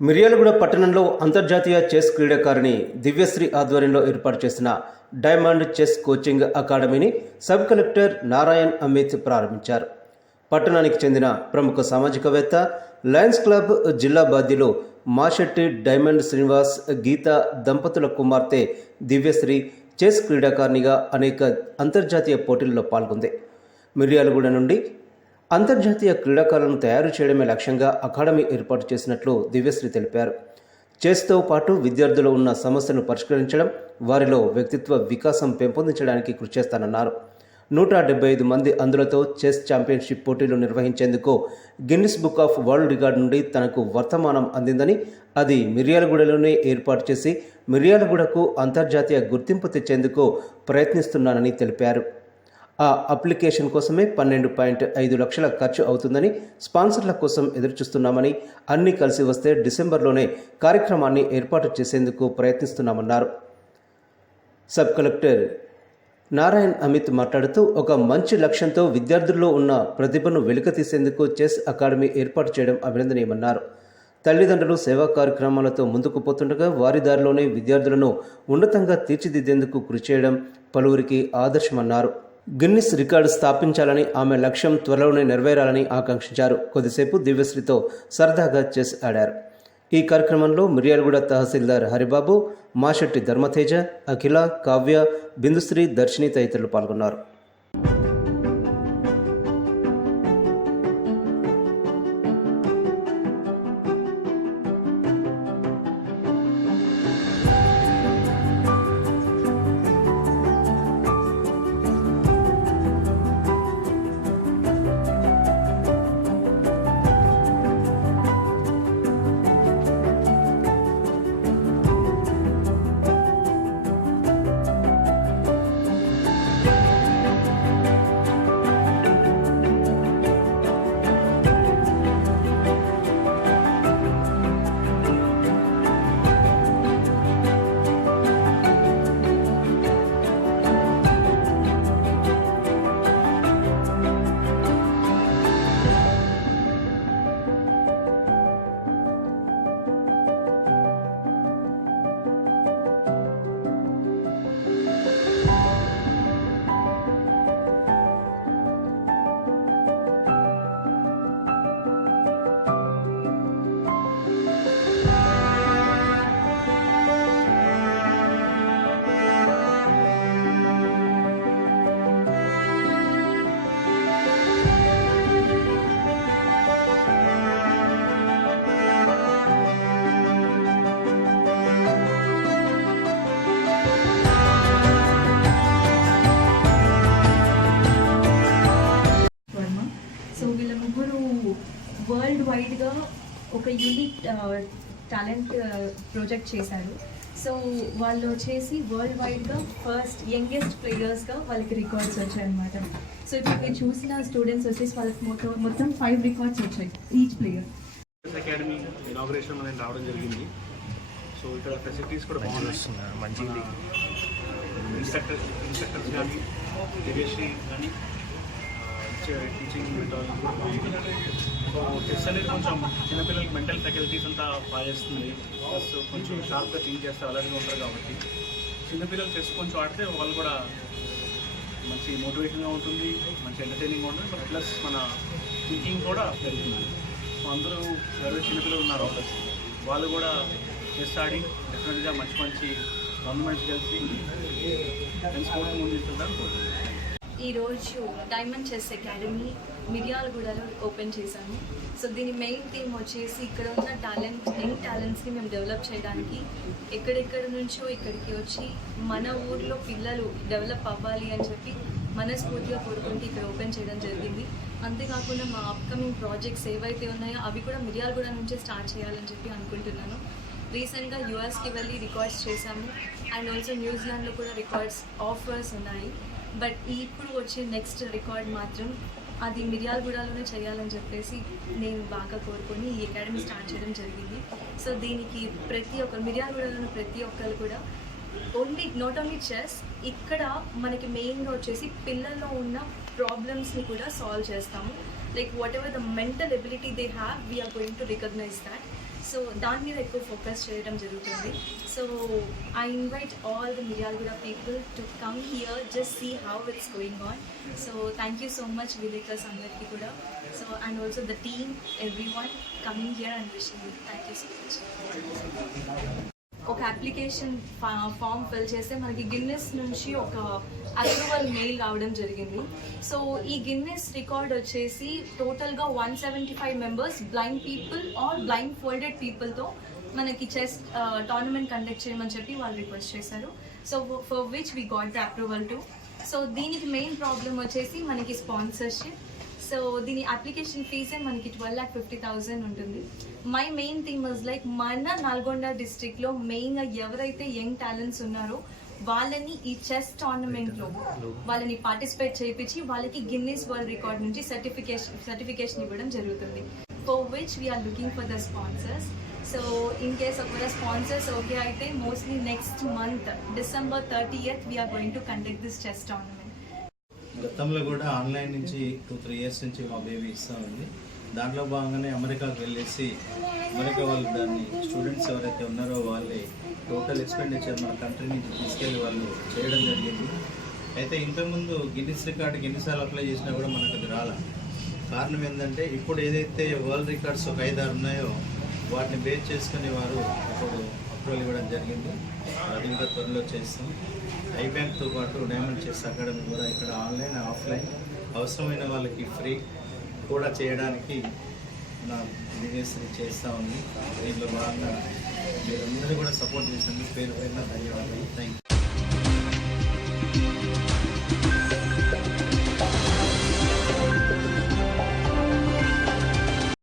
మిర్యాలగూడ పట్టణంలో అంతర్జాతీయ చెస్ క్రీడాకారిణి దివ్యశ్రీ ఆధ్వర్యంలో ఏర్పాటు చేసిన డైమండ్ చెస్ కోచింగ్ అకాడమీని సబ్ కలెక్టర్ నారాయణ్ అమిత్ ప్రారంభించారు. పట్టణానికి చెందిన ప్రముఖ సామాజికవేత్త లయన్స్ క్లబ్ జిల్లా బాధ్యులు మాషెట్టి డైమండ్ శ్రీనివాస్ గీత దంపతుల కుమార్తె దివ్యశ్రీ చెస్ క్రీడాకారిణిగా అనేక అంతర్జాతీయ పోటీల్లో పాల్గొంది. మిర్యాలగూడ నుండి అంతర్జాతీయ క్రీడాకారులను తయారు చేయడమే లక్ష్యంగా అకాడమీ ఏర్పాటు చేసినట్లు దివ్యశ్రీ తెలిపారు. చెస్తో పాటు విద్యార్థులు ఉన్న సమస్యను పరిష్కరించడం వారిలో వ్యక్తిత్వ వికాసం పెంపొందించడానికి కృషి చేస్తానన్నారు. నూట డెబ్బై ఐదు మంది అందులతో చెస్ ఛాంపియన్షిప్ పోటీలు నిర్వహించేందుకు Guinness book of world record నుండి తనకు వర్తమానం అందిందని అది మిర్యాలగూడలోనే ఏర్పాటు చేసి మిర్యాలగూడకు అంతర్జాతీయ గుర్తింపు తెచ్చేందుకు ప్రయత్నిస్తున్నానని తెలిపారు. ఆ అప్లికేషన్ కోసమే పన్నెండు పాయింట్ ఐదు లక్షల ఖర్చు అవుతుందని స్పాన్సర్ల కోసం ఎదురుచూస్తున్నామని అన్నీ కలిసి వస్తే డిసెంబర్లోనే కార్యక్రమాన్ని ఏర్పాటు చేసేందుకు ప్రయత్నిస్తున్నామన్నారు. సబ్ కలెక్టర్ నారాయణ్ అమిత్ మాట్లాడుతూ ఒక మంచి లక్ష్యంతో విద్యార్థుల్లో ఉన్న ప్రతిభను వెలికితీసేందుకు చెస్ అకాడమీ ఏర్పాటు చేయడం అభినందనీయమన్నారు. తల్లిదండ్రులు సేవా కార్యక్రమాలతో ముందుకు పోతుండగా వారి దారిలోనే విద్యార్థులను ఉన్నతంగా తీర్చిదిద్దేందుకు కృషి చేయడం పలువురికి ఆదర్శమన్నారు. గిన్నిస్ రికార్డు స్థాపించాలని ఆమె లక్ష్యం త్వరలోనే నెరవేరాలని ఆకాంక్షించారు. కొద్దిసేపు దివ్యశ్రీతో సరదాగా చెస్ ఆడారు. ఈ కార్యక్రమంలో మిర్యాలగూడ తహసీల్దార్ హరిబాబు మాషెట్టి ధర్మతేజ అఖిల కావ్య బిందుశ్రీ దర్శిని తదితరులు పాల్గొన్నారు. ముగ్గురు వరల్డ్ వైడ్గా ఒక యూనిక్ టాలెంట్ ప్రాజెక్ట్ చేశారు. సో వాళ్ళు వచ్చేసి వరల్డ్ వైడ్గా ఫస్ట్ యంగెస్ట్ ప్లేయర్స్గా వాళ్ళకి రికార్డ్స్ వచ్చాయన్నమాట. సో ఇప్పుడు మీరు చూసిన స్టూడెంట్స్ వచ్చేసి వాళ్ళకి మొత్తం మొత్తం ఫైవ్ రికార్డ్స్ వచ్చాయి ఈచ్ ప్లేయర్ అకాడమీ ఇనాగ్రేషన్ అనేది రావడం జరిగింది. సో ఇక్కడ ఫెసిలిటీస్ కూడా బాగున్నాయి. మంచిది ఇన్స్ట్రక్టర్స్ ఇన్స్ట్రక్టర్స్ కానీ దివ్యశ్రీ కానీ టీచింగ్ సో చెస్ అనేది కొంచెం చిన్నపిల్లలకి మెంటల్ ఫెకల్టీస్ అంతా బాగా చేస్తుంది ప్లస్ కొంచెం షార్ప్గా థింక్ చేస్తే అలర్ట్గా ఉంటారు కాబట్టి. చిన్నపిల్లలు చెస్ కొంచెం ఆడితే వాళ్ళు కూడా మంచి మోటివేషన్గా ఉంటుంది మంచి ఎంటర్టైనింగ్ ఉంటుంది. ప్లస్ మన థింకింగ్ కూడా పెరుగుతుంది. సో అందరూ ఎవరైతే చిన్నపిల్లలు ఉన్నారో వాళ్ళు కూడా చెస్ ఆడి డెఫినెట్గా మంచి మంచి గవర్నమెంట్స్ కలిసి తెలుసుకోవడం ముందు వెళ్తుందని కోరుతున్నాను ఈరోజు డైమండ్ చెస్ అకాడమీ మిర్యాలగూడలో ఓపెన్ చేశాము. సో దీని మెయిన్ థీమ్ వచ్చేసి ఇక్కడ ఉన్న టాలెంట్ యంగ్ టాలెంట్స్ని మేము డెవలప్ చేయడానికి ఎక్కడెక్కడ నుంచో ఇక్కడికి వచ్చి మన ఊర్లో పిల్లలు డెవలప్ అవ్వాలి అని చెప్పి మనస్ఫూర్తిగా కోరుకుంటూ ఇక్కడ ఓపెన్ చేయడం జరిగింది. అంతేకాకుండా మా అప్కమింగ్ ప్రాజెక్ట్స్ ఏవైతే ఉన్నాయో అవి కూడా మిర్యాలగూడ నుంచే స్టార్ట్ చేయాలని చెప్పి అనుకుంటున్నాను. రీసెంట్గా యూఎస్కి వెళ్ళి రికార్డ్స్ చేశాము. అండ్ ఆల్సో న్యూజిలాండ్లో కూడా రికార్డ్స్ ఆఫర్స్ ఉన్నాయి. బట్ ఇప్పుడు వచ్చే నెక్స్ట్ రికార్డ్ మాత్రం అది మిర్యాలగూడలోనే చేయాలని చెప్పేసి నేను బాగా కోరుకొని ఈ అకాడమీ స్టార్ట్ చేయడం జరిగింది. సో దీనికి ప్రతి ఒక్కరు మిర్యాలగూడలోని ప్రతి ఒక్కరు కూడా ఓన్లీ నాట్ ఓన్లీ చెస్ ఇక్కడ మనకి మెయిన్గా వచ్చేసి పిల్లల్లో ఉన్న ప్రాబ్లమ్స్ని కూడా సాల్వ్ చేస్తాము. Like whatever the mental ability they have we are going to recognise that so దాని మీద ఎక్కువ ఫోకస్ చేయడం జరుగుతుంది. So I invite all the Miryalaguda people to come here just see how it's going on so thank you so much విలేకర్స్ అందరికీ కూడా so and also the team everyone coming here and wishing thank you so much ఒక application form fill చేస్తే మనకి Guinness నుంచి ఒక approval mail రావడం జరిగింది. So ఈ గిన్నెస్ రికార్డ్ వచ్చేసి టోటల్గా one seventy five members blind people or blind folded పీపుల్తో మనకి చెస్ టోర్నమెంట్ కండక్ట్ చేయమని చెప్పి వాళ్ళు రిక్వెస్ట్ చేశారు. So for which we got the approval too so దీనికి మెయిన్ ప్రాబ్లం వచ్చేసి మనకి స్పాన్సర్షిప్ సో దీని అప్లికేషన్ ఫీజే మనకి ట్వెల్వ్ ల్యాక్ ఫిఫ్టీ థౌజండ్ ఉంటుంది. My main thing was like మన నల్గొండ డిస్ట్రిక్ట్లో మెయిన్గా ఎవరైతే యంగ్ టాలెంట్స్ ఉన్నారో వాళ్ళని ఈ చెస్ టోర్నమెంట్లో వాళ్ళని పార్టిసిపేట్ చేయించి వాళ్ళకి గిన్నీస్ వరల్డ్ రికార్డ్ నుంచి సర్టిఫికేషన్ సర్టిఫికేషన్ ఇవ్వడం జరుగుతుంది. For which we are looking for the sponsors so in case ఒకవేళ స్పాన్సర్స్ ఓకే అయితే mostly next month December thirty eighth we are going to conduct this chess tournament గతంలో కూడా online నుంచి two three years నుంచి మా baby ఇస్తూ ఉంది. దాంట్లో భాగంగానే అమెరికాకు వెళ్ళేసి అమెరికా వాళ్ళు దాన్ని స్టూడెంట్స్ ఎవరైతే ఉన్నారో వాళ్ళే టోటల్ ఎక్స్పెండిచర్ మన కంట్రీ నుంచి తీసుకెళ్ళి వాళ్ళు చేయడం జరిగింది. అయితే ఇంతకుముందు గిన్నిస్ రికార్డ్కి ఎన్నిసార్లు అప్లై చేసినా కూడా మనకు అది రాల. కారణం ఏంటంటే ఇప్పుడు ఏదైతే వరల్డ్ రికార్డ్స్ ఒక ఐదారు ఉన్నాయో వాటిని బేస్ చేసుకుని వారు ఇప్పుడు అప్రూవల్ ఇవ్వడం జరిగింది. అది త్వరలో చేస్తాం. ఐ బ్యాంక్తో పాటు డైమండ్ చెస్ అకాడమీ కూడా ఇక్కడ ఆన్లైన్ ఆఫ్లైన్ అవసరమైన వాళ్ళకి ఫ్రీ కూడా చేయడానికి నా బిజినెస్ చేస్తూ ఉంది. దీంట్లో భాగంగా మీరందరూ కూడా సపోర్ట్ చేసినందుకు పేరు పైన ధన్యవాదాలు. Thank you